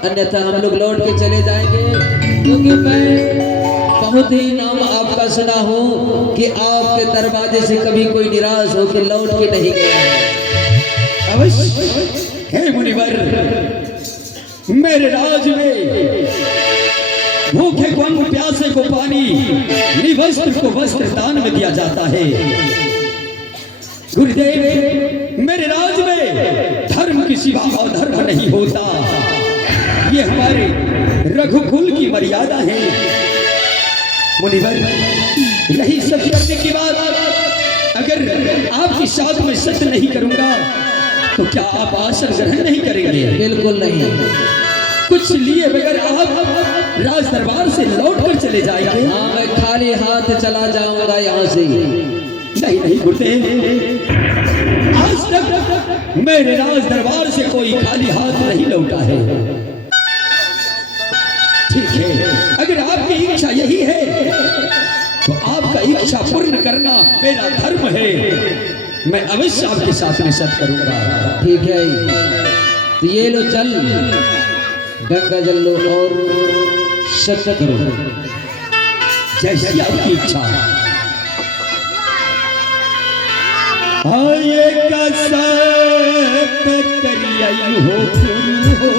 अन्यथा हम लोग लौट के चले जाएंगे, क्योंकि मैं बहुत ही नाम आपका सुना हूँ कि आपके दरवाजे से कभी कोई निराश होकर लौट के नहीं गया है। अवश्य हे मुनिवर, मेरे राज में भूखे को अन्न, प्यासे को पानी, निवस्त्र को वस्त्र दान में दिया जाता है। गुरुदेव, मेरे राज में धर्म की सिवा अधर्म नहीं होता। ये हमारे रघुकुल की मर्यादा है। मुनिवर, यही सत्य करने की बात, अगर आपकी साथ में सत्य नहीं करूंगा तो क्या आप आसन ग्रहण नहीं करेंगे? बिल्कुल नहीं। कुछ लिए बगैर आप राज दरबार से लौट कर चले जाएंगे? हाँ, मैं खाली हाथ चला जाऊंगा यहाँ से। नहीं नहीं गुरुदेव, आज तक मेरे राज दरबार से कोई खाली हाथ नहीं लौटा है। ठीक है, अगर आपकी इच्छा यही है तो आपका इच्छा पूर्ण करना मेरा धर्म है। मैं अवश्य आपके साथ में सत्य करूंगा। ठीक है, तो ये लो, चल गंगा जल लो और सत्य करो जैसी आपकी इच्छा। आये कसरत करिए हो गुरु हो,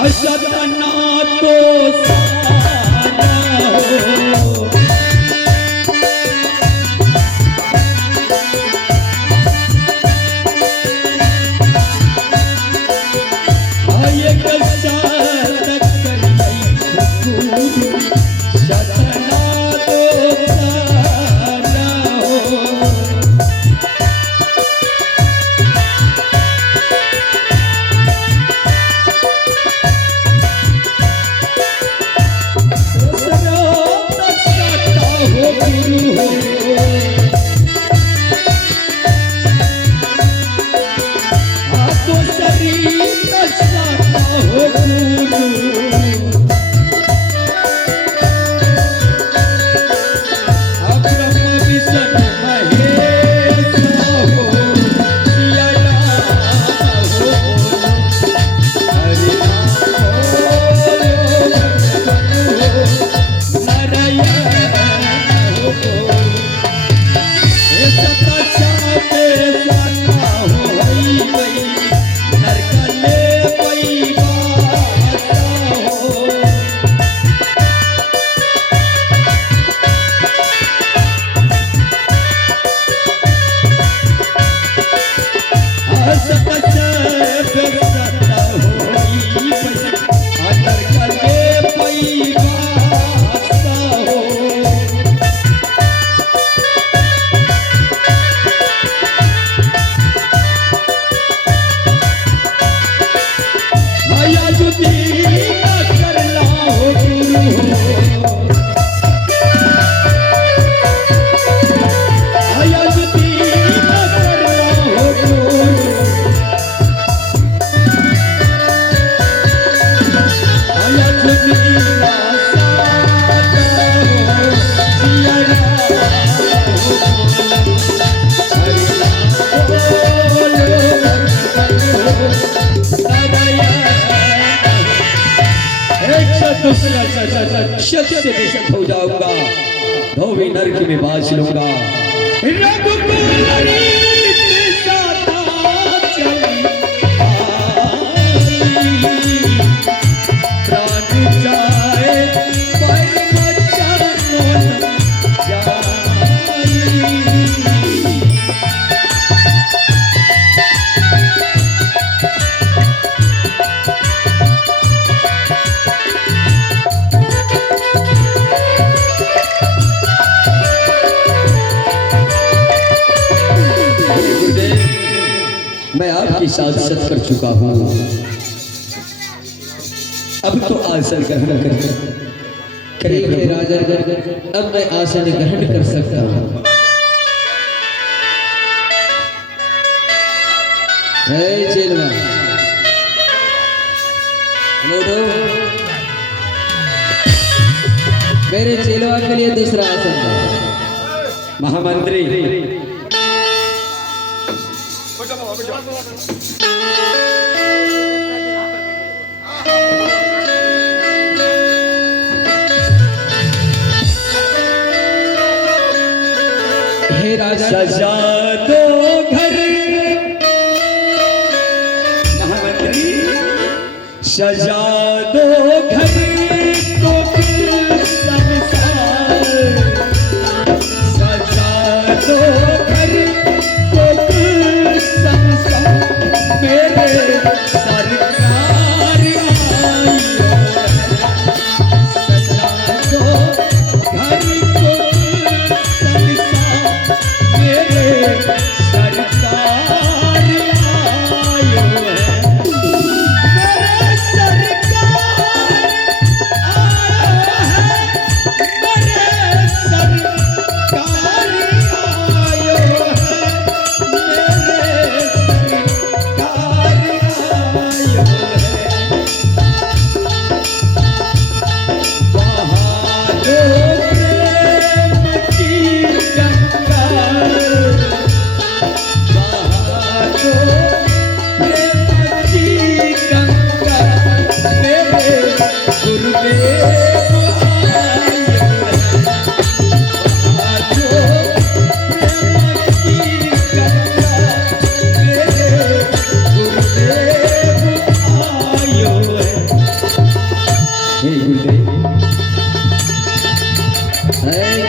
असत ना तो सारा हो। आये कसरत करिए हो गुरु, असत ना तो सारा हो। शत से बेशक हो जाऊंगा, धोबी नरक में बाज लूंगा। मैं आपकी साथ सत कर चुका हूँ, अब तो आसन ग्रहण करें राजा। अब मैं आसन ग्रहण कर सकता हूँ। चेलवा मेरे चेलवा के लिए दूसरा आसन। महामंत्री, सजा दो घर महामंत्री सजा दो घर को संसार सजा दो घर को संसार मेरे सरकार आई सजा दो घर को संसार मेरे सरकार आयो है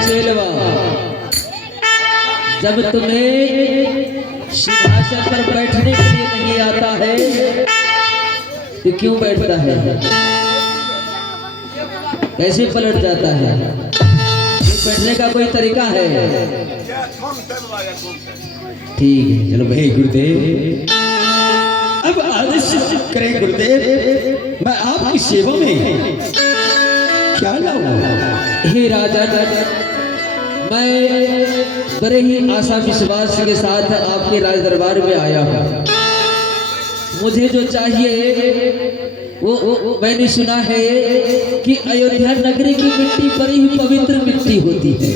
चेलवा, जब तुम्हें सिंहासन पर बैठने के लिए नहीं आता है तो क्यों बैठता है? कैसे पलट जाता है? ये बैठने का कोई तरीका है? ठीक है, चलो भाई गुरुदेव, अब आदेश करें गुरुदेव, मैं आपकी सेवा में क्या लाऊं? हे राजा, मैं बड़े ही आशा विश्वास के साथ आपके राज दरबार में आया हूँ। मुझे जो चाहिए वो मैंने सुना है कि अयोध्या नगरी की मिट्टी बड़ी ही पवित्र मिट्टी होती है।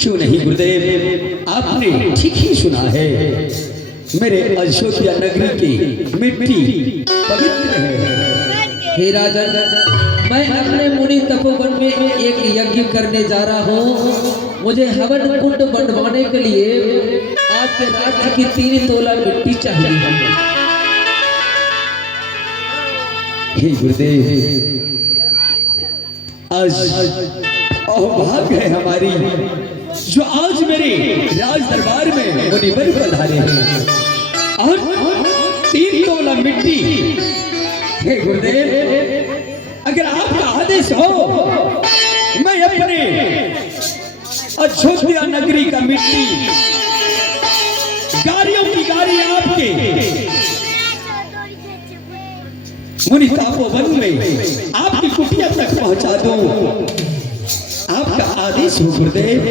क्यों नहीं गुरुदेव, आपने ठीक ही सुना है। मेरे अयोध्या नगरी की मिट्टी पवित्र है। हे राजा, मैं अपने मुनि तपोवन में एक यज्ञ करने जा रहा हूँ। मुझे हवन कुंड बनवाने के लिए आपके राज्य की 3 तोला मिट्टी चाहिए। हे गुरुदेव, आज अहोभाग्य है हमारी जो आज मेरे राज दरबार में मुनिवर पधारे हैं और 3 तोला मिट्टी। हे गुरुदेव, अगर आपका आदेश हो, मैं अपने अयोध्या नगरी का मिट्टी गाड़ियों की गाड़ी आपके मुनि तपोवन में आपकी कुटिया तक पहुंचा दूं। आपका आदेश हो गुरुदेव।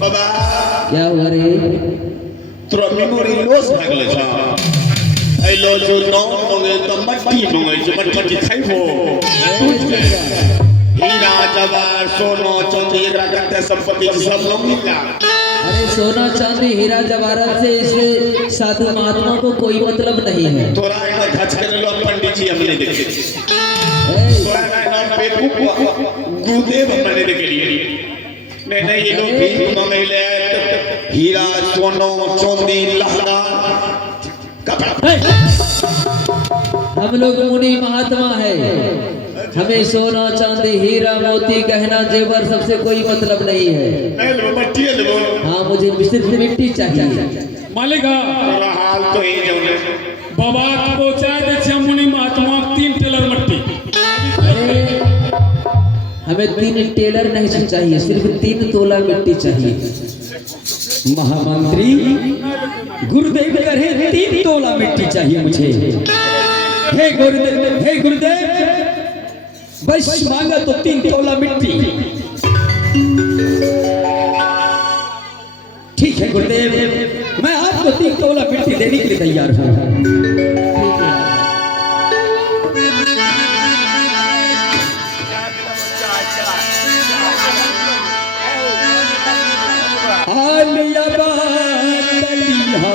बाबा क्या हुआ रे? तोरा मेमोरी लॉस भ गेल छ। आई लो जो नॉन मंगे तो मट्टी मंगे जो मट्टी खाइबो हीरा जवाहर सोना चांदी एकरा कते संपत्ति सब लोग मिला। अरे सोना चांदी हीरा जवाहरात से इस साधु महात्मा को कोई मतलब नहीं है। तोरा एना खर्च करे लो पंडित जी हमने देखे तोरा एना बेवकूफ गुरुदेव हमने देखे लिए नहीं ये लोग भी मंगे ले हीरा सोना चांदी लहंगा कपड़ा। हम लोग मुनि महात्मा है, हमें सोना चांदी हीरा मोती गहना जेवर सबसे कोई मतलब नहीं है। हाँ, मुझे सिर्फ मिट्टी चाहिए। मालिका हाल तो ही जौने बाबा पहुंचा दे मुनि महात्मा 3 टेलर मट्टी। हमें 3 टेलर नहीं चाहिए, सिर्फ 3 तोला मिट्टी चाहिए। महामंत्री, गुरुदेव कह रहे 3 तोला मिट्टी चाहिए मुझे। हे गुरुदेव, बस मांगा तो 3 तोला मिट्टी। ठीक है गुरुदेव, मैं आपको 3 तोला मिट्टी देने के लिए तैयार हूँ। आलिया बालिया हो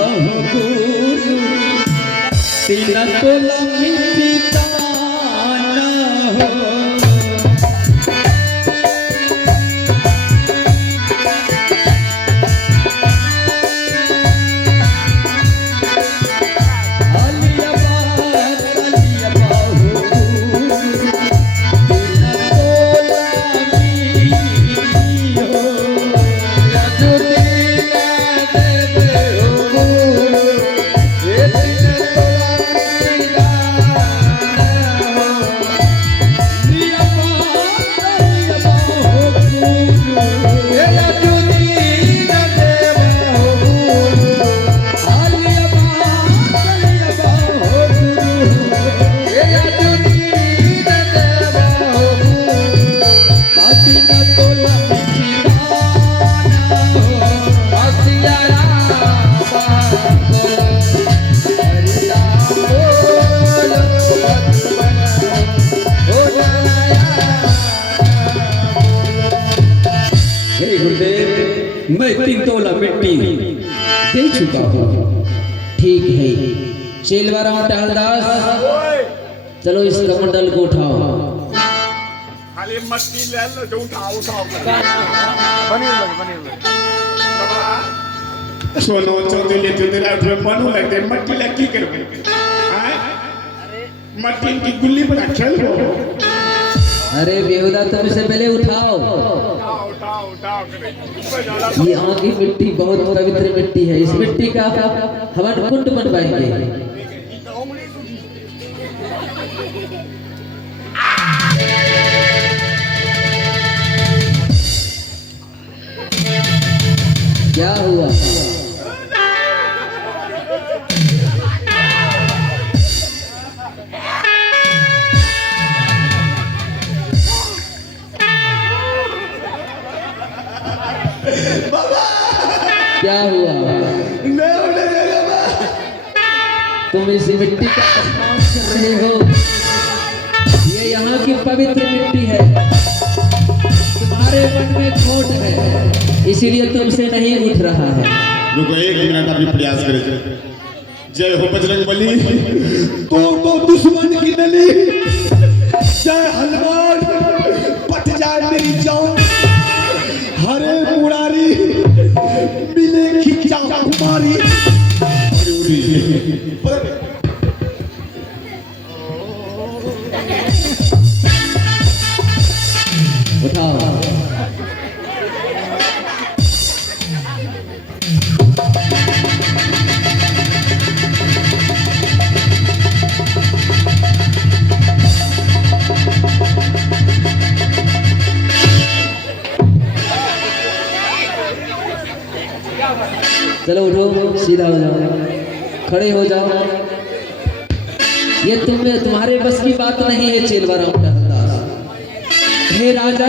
गुरु 3 तोला मिट्टी दाना हो। मैं 3 तोला मिट्टी दे चुका हूँ। ठीक है चेलवाराम टहलदास, चलो इस कमंडल को उठाओ। खाली मट्टी ले लो जो उठाओ उठाओ सोनो चौधरी तेरा मनु लगते मट्टी लग की करबे हैं मट्टी की गुल्ली बना खेल लो। अरे बेहुदा तुम इसे पहले उठाओ। ये यहाँ की मिट्टी बहुत पवित्र मिट्टी है, इस मिट्टी का हवन कुंड बनवाएंगे। क्या हुआ? क्या हुआ? तुम इस मिट्टी का अपमान कर रहे हो। ये यहाँ की पवित्र मिट्टी है, तुम्हारे मन में खोट है, इसीलिए तुमसे नहीं उठ रहा है। रुको 1 मिनट अभी प्रयास करें। जय हो बजरंगबली। तो दुश्मन की नली, जय हनुमान, पट जाए मेरी जान। हरे मुरारी मिले खिंचा कुमारी। उठाओ। चलो उठो, सीधा हो जाओ, खड़े हो जाओ। ये तुम्हारे बस की बात नहीं है चेलवाराम टहलदास। हे राजा,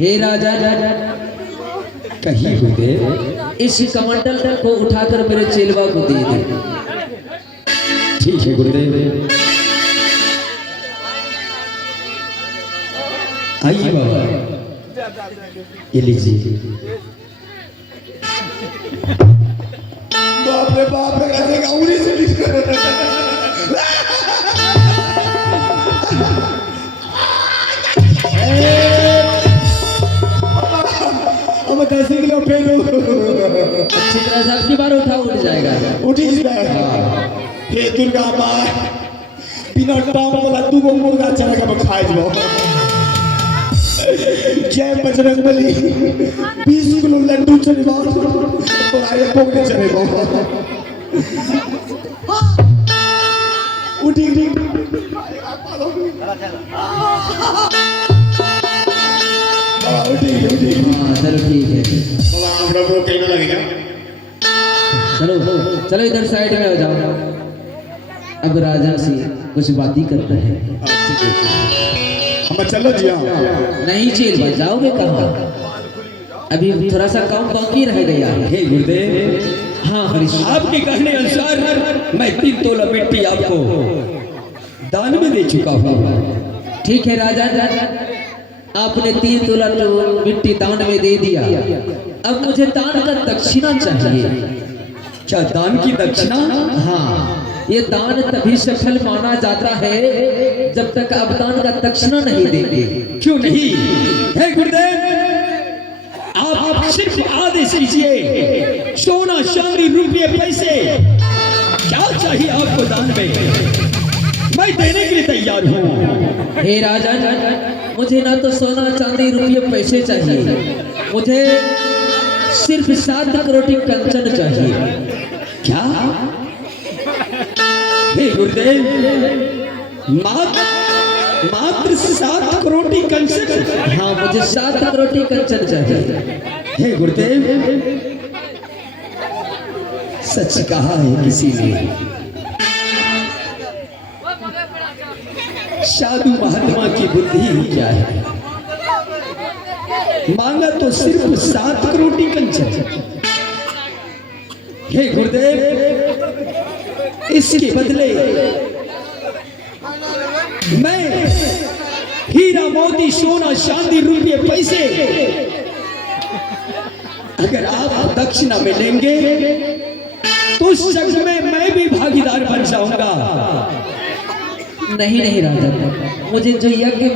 हे राजा, कहीं गुरुदेव, इस कमंडल को उठाकर मेरे चेलवा को दे दे। ठीक है गुरुदेव। आइए बाबा, ये लीजिए। बाप रे बाप रे, कैसे गाउरी से अब 10 किलो फेंको। अच्छी तरह से आपकी बार उठ जाएगा। उठी हे दुर्गा माँ, बिना टांग वाला 2 मुर्गा चढ़ा के खाए जाओ। जय बजरंगबली। 20 किलो लड्डू चढ़ेगा तो आए पोगने चढ़ेगा। उठी चलो ठीक है, हम लोग को कहने लगेगा। चलो चलो इधर साइड में हो जाओ। अब राजा से कुछ बात ही करते हैं। हम चलो जी। नहीं चेल जाओगे कहाँ? अभी थोड़ा सा काम बाकी रह गया है। हे गुरुदेव, हाँ हरीश, आपके कहने अनुसार मैं 3 तोला मिट्टी आपको दान में दे चुका हूँ। ठीक है राजा, आपने 3 तोला मिट्टी दान में दे दिया। अब मुझे दान का दक्षिणा चाहिए। क्या दान की दक्षिणा? हाँ, ये दान तभी सफल माना जाता है जब तक आप दान का दक्षिणा नहीं देंगे। क्यों नहीं? हे गुरुदेव, आप सिर्फ आदेश कीजिए। सोना, चांदी, रुपये, पैसे, क्या चाहिए आपको दान में, मैं देने के लिए तैयार हूँ। हे राजा, मुझे ना तो सोना, चांदी, रुपये, पैसे चाहिए, मुझे सिर्फ 7 करोड़ कंचन चाहिए। क्या? हे गुरुदेव, मात्र 7 करोड़ कंचन? हाँ, मुझे 7 करोड़ कंचन चाहिए। हे गुरुदेव, सच कहा है किसी ने। साधु महात्मा की बुद्धि क्या है? मांगा तो सिर्फ 7 करोड़ कंचन। हे गुरुदेव, इसके बदले मैं हीरा मोती सोना चांदी रुपये पैसे अगर आप दक्षिणा में लेंगे तो उस जग में मैं भी भागीदार बन जाऊंगा। नहीं नहीं राजा, मुझे जो यज्ञ में